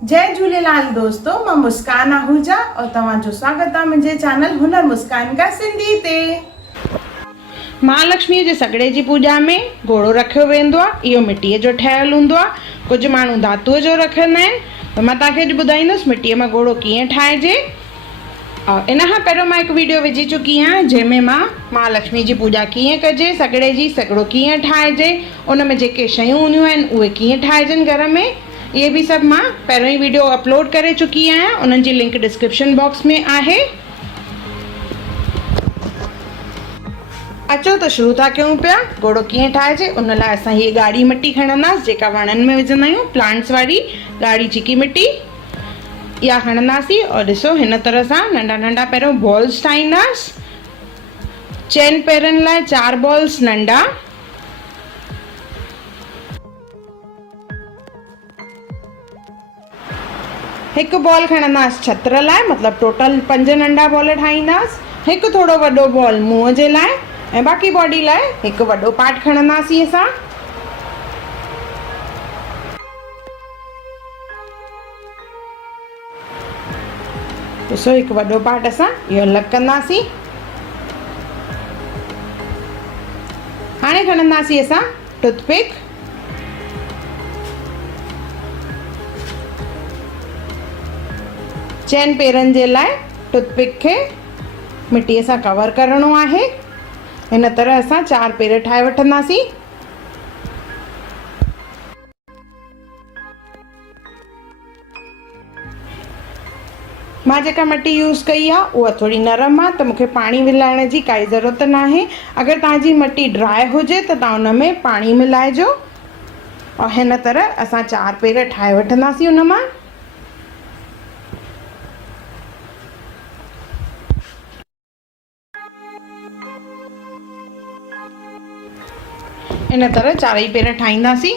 जय झूलेलाल दोस्तों, मां मुस्कान आहूजा और तव्हांजो स्वागत आहे मुंहिंजे चैनल हुनर मुस्कान का सिंधी ते। महालक्ष्मी जे सॻिड़े जी पूॼा में घोड़ो रखियो वेंदो आहे। इहो मिटीअ जो ठहियलु हूंदो आहे। कुझु माण्हू धातुअ जो रखंदा आहिनि, त मां तव्हांखे अॼु ॿुधाईंदसि मिटीअ मां घोड़ो कीअं ठाहिजे। इन खां पहिरियों मां हिकु वीडियो विझी चुकी आहियां जंहिंमें मां महालक्ष्मी जी पूॼा कीअं कजे, सॻिड़े जी सॻिड़ो कीअं ठाहिजे, उन में जेके शयूं हूंदियूं आहिनि उहे कीअं ठाहिजनि घर में। ये भी सब मां पहिरियों ई वीडियो अपलोड करे चुकी आहियां, उन्हनि जी लिंक डिस्क्रिप्शन बॉक्स में आहे। अचो त शुरू था कयूं पिया। घोड़ो कीअं ठाहिजे उन लाइ असां हीअ ॻाढ़ी मिटी खणंदासीं, जेका वणनि में विझंदा आहियूं, प्लांट्स वारी ॻाढ़ी चिकी मिटी इहा खणंदासीं। और ॾिसो हिन तरह सां नंढा नंढा पहिरियों बॉल्स ठाहींदासीं। चइनि पेरनि लाइ 4 बॉल्स नंढा, हिकु बॉल खणंदासीं छत्र लाइ, मतिलबु टोटल 5 नंढा बॉल ठाहींदासीं। हिकु थोरो वॾो बॉल मुंहं जे लाइ ऐं बाक़ी बॉडी लाइ हिकु वॾो पार्ट खणंदासीं असां। ॾिसो हिकु वॾो पार्ट असां इहो अलॻि कंदासीं। हाणे खणंदासीं असां टूथपिक। चइनि पेरनि जे लाइ टूथपिक खे मिटीअ सां कवर करणो आहे। हिन तरह असां 4 पेर ठाहे वठंदासीं। मां जेका मिटी यूज़ कई आहे उहा थोरी नरम आहे, त मूंखे पाणी मिलाइण जी काई ज़रूरत न आहे। अगरि तव्हांजी मिटी ड्राई हुजे त तव्हां उन में पाणी मिलाइजो। और हिन तरह असां 4 पेर ठाहे वठंदासीं उन मां। इन तरह 4 पेर ठाहींदासीं।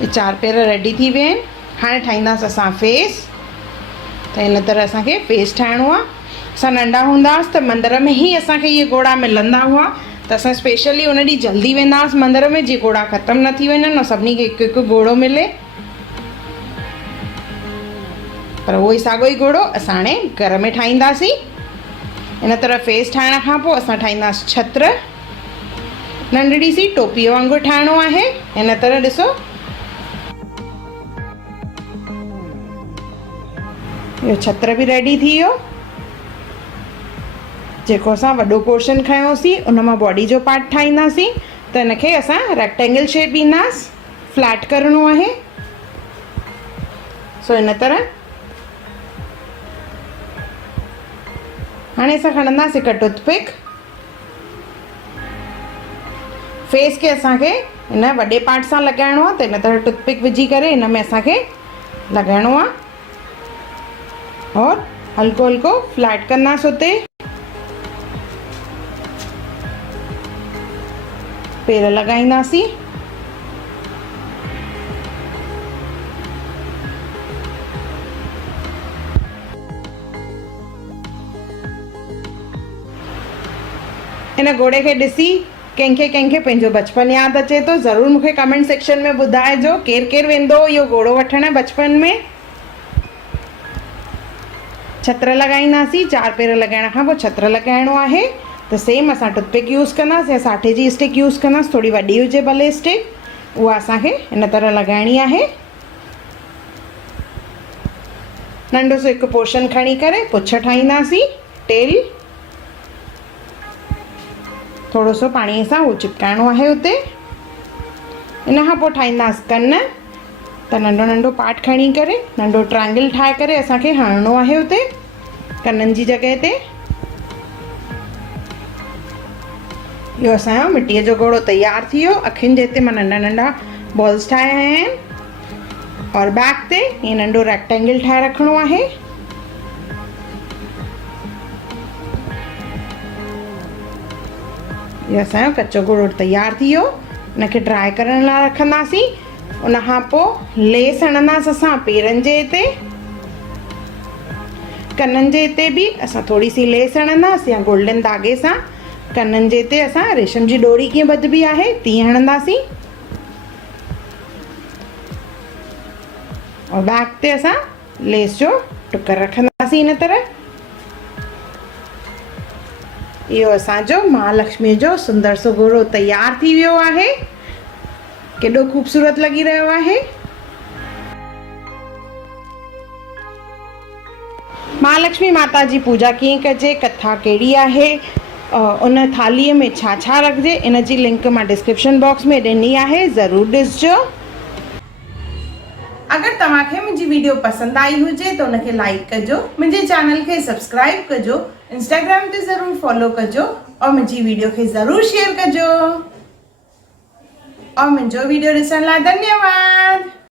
ये 4 पेर रेडी थी विया आहिनि। हाणे ठाहींदासीं असां फेस। त इन तरह असांखे फेस ठाहिणो आहे। असां नंढा हूंदासीं त मंदर में ई असांखे इहे घोड़ा मिलंदा हुआ, त असां स्पेशली उन ॾींहुं जल्दी वेंदा हुआसीं मंदर में, जीअं घोड़ा ख़तमु न थी वञनि और सभिनी खे हिकु हिकु घोड़ो मिले। पर उहो ई साॻियो ई घोड़ो असां हाणे घर में ठाहींदासीं। इन तरह फेस ठाहिण खां पोइ असां ठाहींदासीं छत्र। नंढड़ी सी टोपीअ वांगुरु ठाहिणो आहे। इन तरह ॾिसो इहो छत्र बि रेडी थी वियो। जेको असां वॾो पोर्शन खयोंसीं उन मां बॉडी जो पार्ट ठाहींदासीं, त इनखे असां रेक्टेंगल शेप ॾींदासीं। फ्लैट करणो आहे। सो इन तरह हाणे असां खणंदासीं हिकु टूथपिक। फेस खे असांखे हिन वॾे पार्ट सां लॻाइणो आहे, त इन तरह टूथपिक विझी करे हिन में असांखे लॻाइणो आहे और हल्को हल्को फ्लैट कंदासीं। उते पेर लॻाईंदासीं। इन घोड़े खे ॾिसी कंहिंखे कंहिंखे पंहिंजो बचपन यादि अचे थो। ज़रूरु मूंखे कमेंट सेक्शन में ॿुधाइजो केरु केरु वेंदो इहो घोड़ो वठणु बचपन में। छत्र लॻाईंदासीं। 4 पेर लॻाइण खां पोइ छत्र लॻाइणो आहे। त सेम असां टूथपिक यूज़ कंदासीं या साठे जी स्टिक यूज़ कंदासीं, थोरी वॾी हुजे भले स्टिक, उहा असांखे हिन तरह लॻाइणी आहे। नंढो सो हिकु पोर्शन खणी करे पुछ ठाहींदासीं, टेल। थोरो सो पाणीअ सां उहो चिपकाइणो आहे उते। इन खां पोइ ठाहींदासीं कन। त नंढो नंढो पार्ट खणी करे नंढो ट्रायंगल ठाहे करे असांखे हणणो आहे उते कननि जी जॻह ते। इहो असांजो मिटीअ जो घोड़ो तयारु थी वियो। अखियुनि जे हिते मां नंढा नंढा बॉल्स ठाहिया आहिनि और बैक ते हीअं नंढो रेक्टेंगल ठाहे रखिणो आहे। इहो असांजो कचो घोड़ो तयारु थी वियो। इनखे ड्राई करण लाइ रखंदासीं। उन खां पोइ लेस हणंदासीं असां पेरनि जे हिते। कननि जे हिते बि असां थोरी सी लेस हणंदासीं या गोल्डन धागे सां, कननि जे हिते असां रेशम जी डोरी कीअं ॿधबी आहे तीअं हणंदासीं और बैक ते असां लेस जो टुकर रखंदासीं इन तरह। इहो असांजो महालक्ष्मी जो सुंदर सो घोड़ो तैयार थी वियो आहे। केॾो ख़ूबसूरत लॻी रहियो आहे। महालक्ष्मी माता जी पूजा कीअं कजे, कथा कहिड़ी आहे, उन थालीअ में छा छा रखिजे, इन जी लिंक मां डिस्क्रिप्शन बॉक्स में ॾिनी आहे, ज़रूरु ॾिसजो। अगरि तव्हांखे मुंहिंजी वीडियो पसंदि आई हुजे त उनखे लाइक कजो, मुंहिंजे चैनल खे सब्सक्राइब कजो, इंस्टाग्राम ते ज़रूरु फॉलो कजो और मुंहिंजी वीडियो खे ज़रूरु शेयर कजो और मुंहिंजो वीडियो ॾिसण लाइ धन्यवाद।